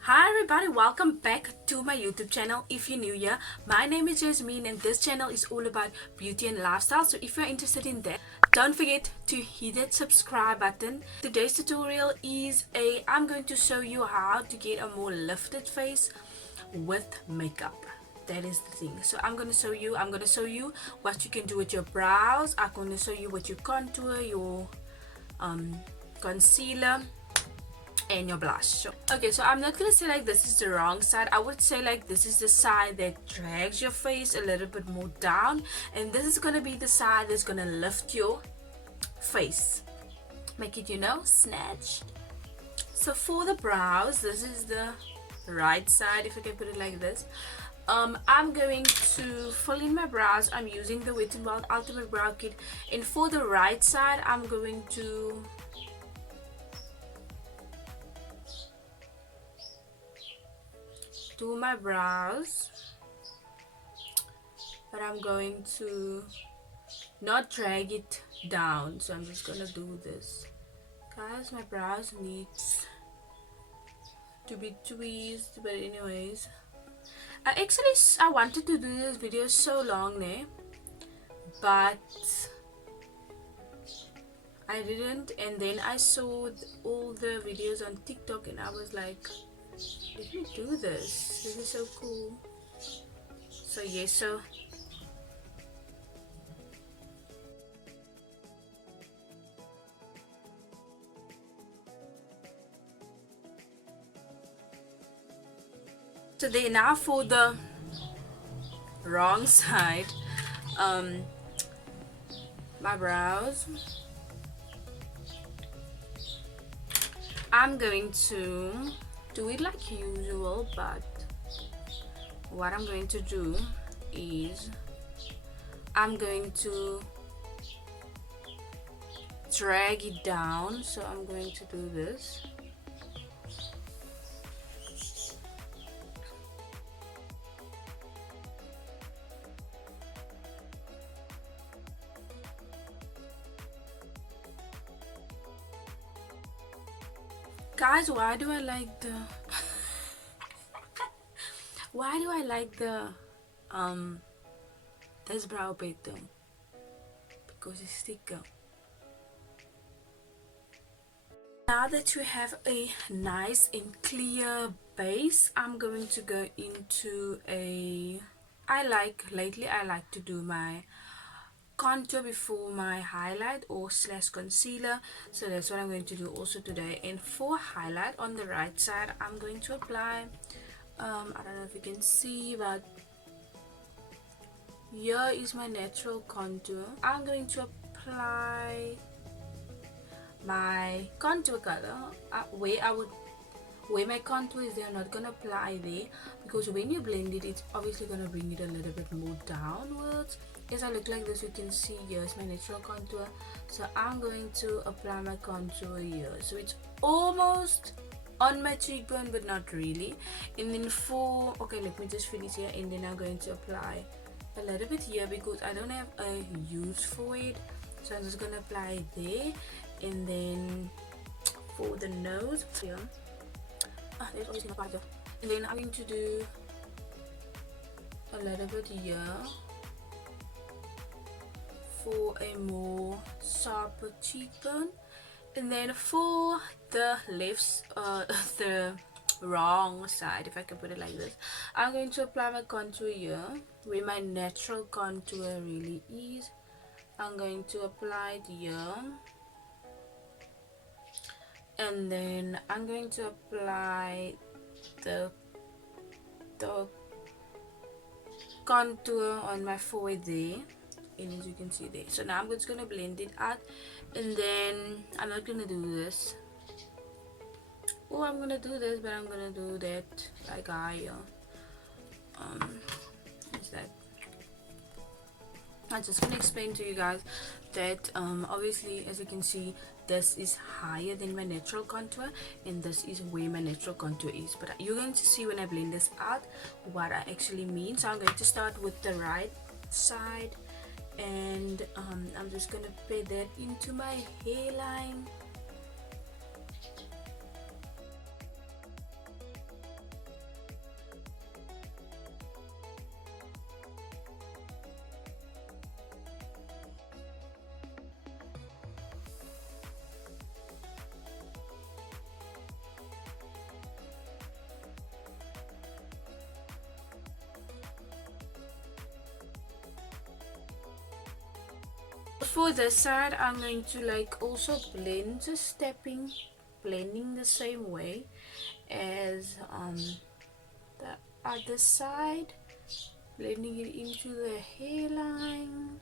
Hi everybody, welcome back to my YouTube channel. If you're new here, my name is Jasmine and this channel is all about beauty and lifestyle. So if you're interested in that, don't forget to hit that subscribe button. Today's tutorial is I'm going to show you how to get a more lifted face with makeup. That is the thing. So I'm going to show you what you can do with your brows. I'm going to show you what you contour, your concealer and your blush. Okay, so I'm not gonna say like this is the wrong side. I would say like this is the side that drags your face a little bit more down, and this is gonna be the side that's gonna lift your face, make it, you know, snatched. So for the brows, this is the right side, if I can put it like this. I'm going to fill in my brows. I'm using the WetnWild Ultimate Brow Kit, and for the right side I'm going to do my brows, but I'm going to not drag it down. So I'm just gonna do this, guys. My brows needs to be tweezed, but anyways, I wanted to do this video so long there, but I didn't. And then I saw all the videos on TikTok and I was like, let me do this. This is so cool. So yeah, so then now for the wrong side, my brows, I'm going to do it like usual, but what I'm going to do is I'm going to drag it down. So I'm going to do this. Guys, why do I like the this brow petal? Because it's thicker. Now that you have a nice and clear base, I'm going to go into lately I like to do my contour before my highlight or slash concealer. So that's what I'm going to do also today. And for highlight on the right side, I'm going to apply I don't know if you can see, but here is my natural contour. I'm going to apply my contour color where my contour is there. I'm not gonna apply there because when you blend it, it's obviously gonna bring it a little bit more downwards. As I look like this, you can see here's my natural contour. So I'm going to apply my contour here, so it's almost on my cheekbone but not really. And then let me just finish here, and then I'm going to apply a little bit here because I don't have a use for it, so I'm just gonna apply it there. And then for the nose here, there's obviously my powder, and then I'm going to do a little bit here for a more sharper cheekbone. And then for the the wrong side, if I can put it like this, I'm going to apply my contour here where my natural contour really is. I'm going to apply it here, and then I'm going to apply the contour on my forehead there, and as you can see there. So now I'm just gonna blend it out, and then I'm not gonna do this. Oh, I'm gonna do this, but I'm gonna do that like higher. Is that? I'm just gonna explain to you guys that obviously, as you can see, this is higher than my natural contour, and this is where my natural contour is. But you're going to see when I blend this out what I actually mean. So I'm going to start with the right side, and I'm just gonna put that into my hairline. For this side, I'm going to like also blend, just blending the same way as the other side, blending it into the hairline.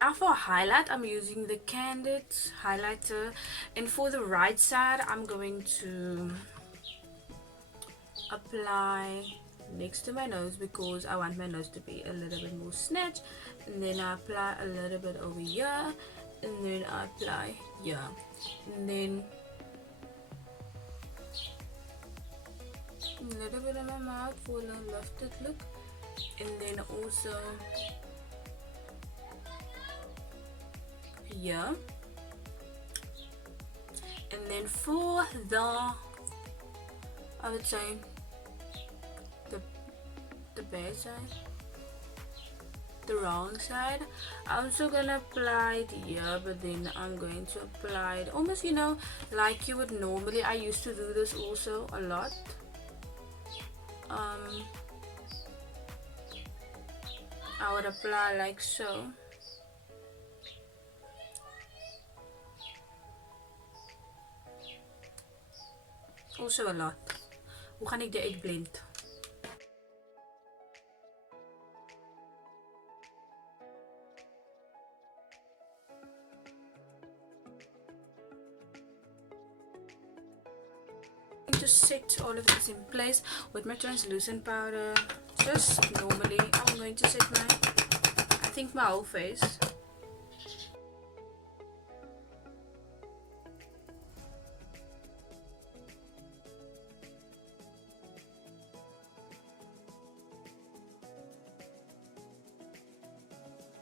Now for highlight, I'm using the Candid highlighter, and for the right side, I'm going to apply next to my nose because I want my nose to be a little bit more snatched, and then I apply a little bit over here, and then I apply here, and then a little bit on my mouth for a lifted look, and then also here, and then for the, I would say the beige side, the wrong side, I'm also gonna apply it here, but then I'm going to apply it almost, you know, like you would normally. I used to do this also a lot. I would apply like so. Also a lot. Hoe gaan ik dit uitblend? To set all of this in place with my translucent powder. Just normally I'm going to set my whole face.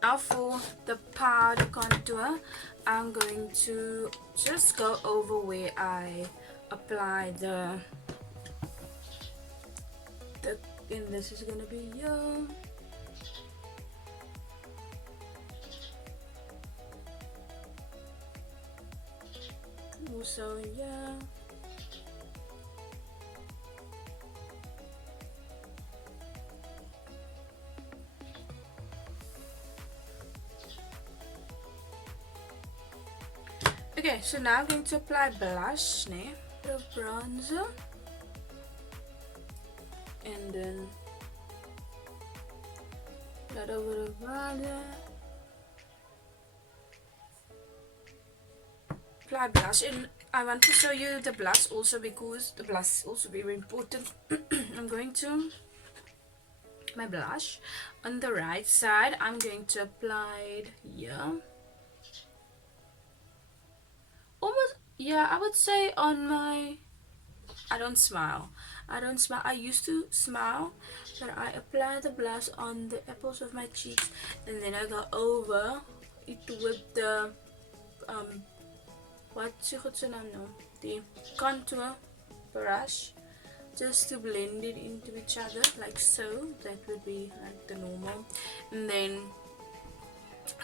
Now for the powder contour, I'm going to just go over where I apply and this is gonna be here. Also yeah. Okay, so now I'm going to apply blush, the bronzer, and then a little bit of bronzer. Apply blush, and I want to show you the blush also because the blush is also very important. I'm going to my blush on the right side. I'm going to apply it here. Almost, yeah, I would say on my, I don't smile. I used to smile, but I apply the blush on the apples of my cheeks, and then I go over it with the what's your name now? The contour brush, just to blend it into each other like so. That would be like the normal. And then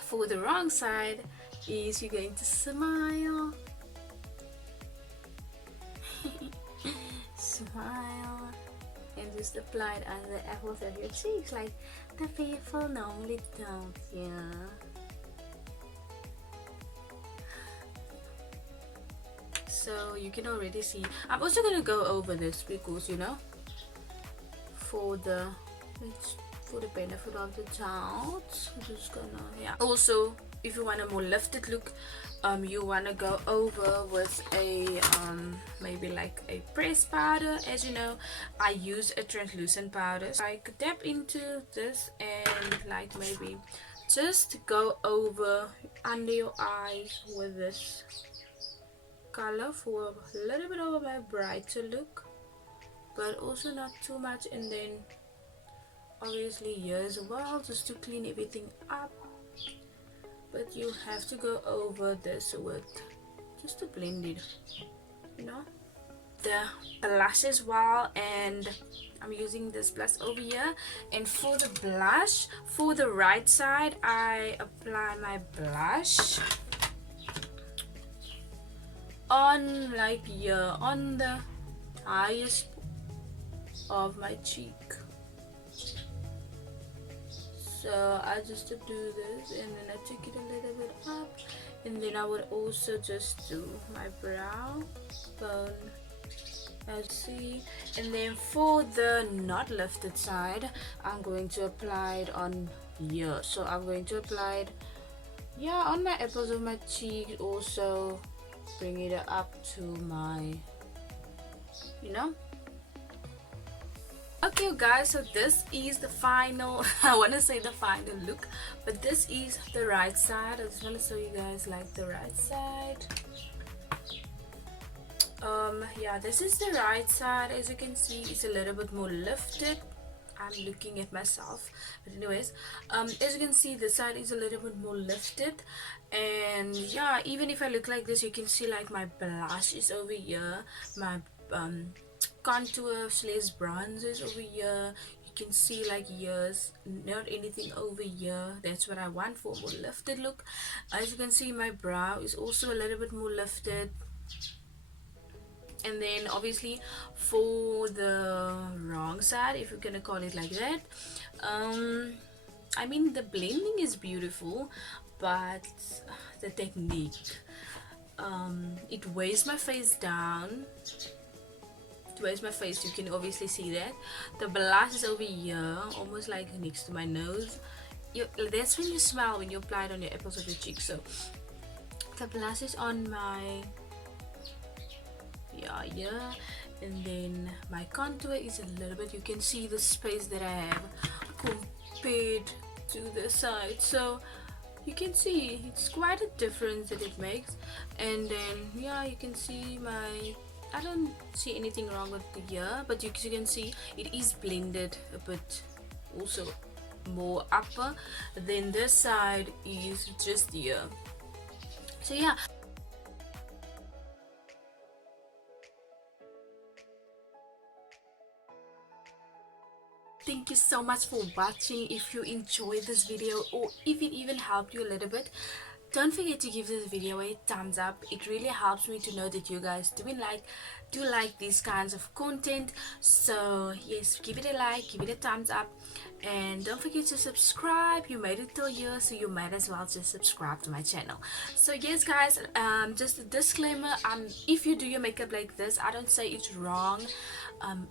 for the wrong side is you're going to smile. Smile and just apply it on the apples of your cheeks like the people normally don't, yeah. So you can already see. I'm also gonna go over this because, you know, for the benefit of the child, I'm just gonna, yeah. Also, if you want a more lifted look, you want to go over with a maybe like a pressed powder. As you know, I use a translucent powder, so I could tap into this and like maybe just go over under your eyes with this color for a little bit of a brighter look, but also not too much. And then obviously here as well, just to clean everything up. But you have to go over this with just to blend it, you know. the blush as well, and I'm using this blush over here. And for the blush, for the right side, I apply my blush on like here, on the highest of my cheek. So I just do this, and then I take it a little bit up, and then I would also just do my brow bone, as see. And then for the not lifted side, I'm going to apply it on here. So I'm going to apply it, yeah, on my apples of my cheek, also bring it up to my, you know. Okay guys, so this is the final I want to say the final look, but this is the right side. I just want to show you guys like the right side. Yeah, this is the right side. As you can see, it's a little bit more lifted. I'm looking at myself, but anyways, as you can see, this side is a little bit more lifted. And yeah, even if I look like this, you can see like my blush is over here, my contour / bronzers over here. You can see like here's not anything over here. That's what I want for a more lifted look. As you can see, my brow is also a little bit more lifted. And then obviously for the wrong side, if you're gonna call it like that, I mean, the blending is beautiful, but the technique, it weighs my face down. Where's my face? You can obviously see that the blush is over here, almost like next to my nose. That's when you smell when you apply it on your apples of your cheek. So the blush is on my, yeah, and then my contour is a little bit, you can see the space that I have compared to the side, so you can see it's quite a difference that it makes. And then yeah, you can see my, I don't see anything wrong with the ear, but you can see it is blended a bit also more upper. Then this side is just the ear. So yeah, thank you so much for watching. If you enjoyed this video, or if it even helped you a little bit, don't forget to give this video a thumbs up. It really helps me to know that you guys do like these kinds of content. So yes, give it a like, give it a thumbs up, and don't forget to subscribe. You made it till here, so you might as well just subscribe to my channel. So yes guys, just a disclaimer, if you do your makeup like this, I don't say it's wrong.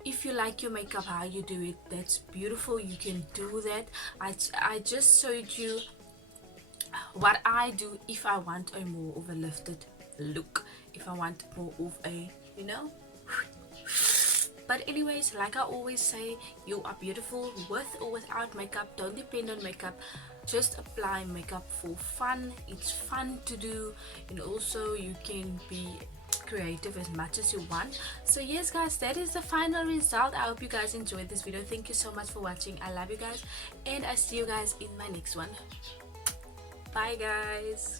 If you like your makeup how you do it, that's beautiful, you can do that. I just showed you what I do if I want a more of a lifted look, if I want more of a, you know. But anyways, like I always say, you are beautiful with or without makeup. Don't depend on makeup, just apply makeup for fun. It's fun to do, and also you can be creative as much as you want. So yes guys, that is the final result. I hope you guys enjoyed this video. Thank you so much for watching. I love you guys, and I see you guys in my next one. Bye guys.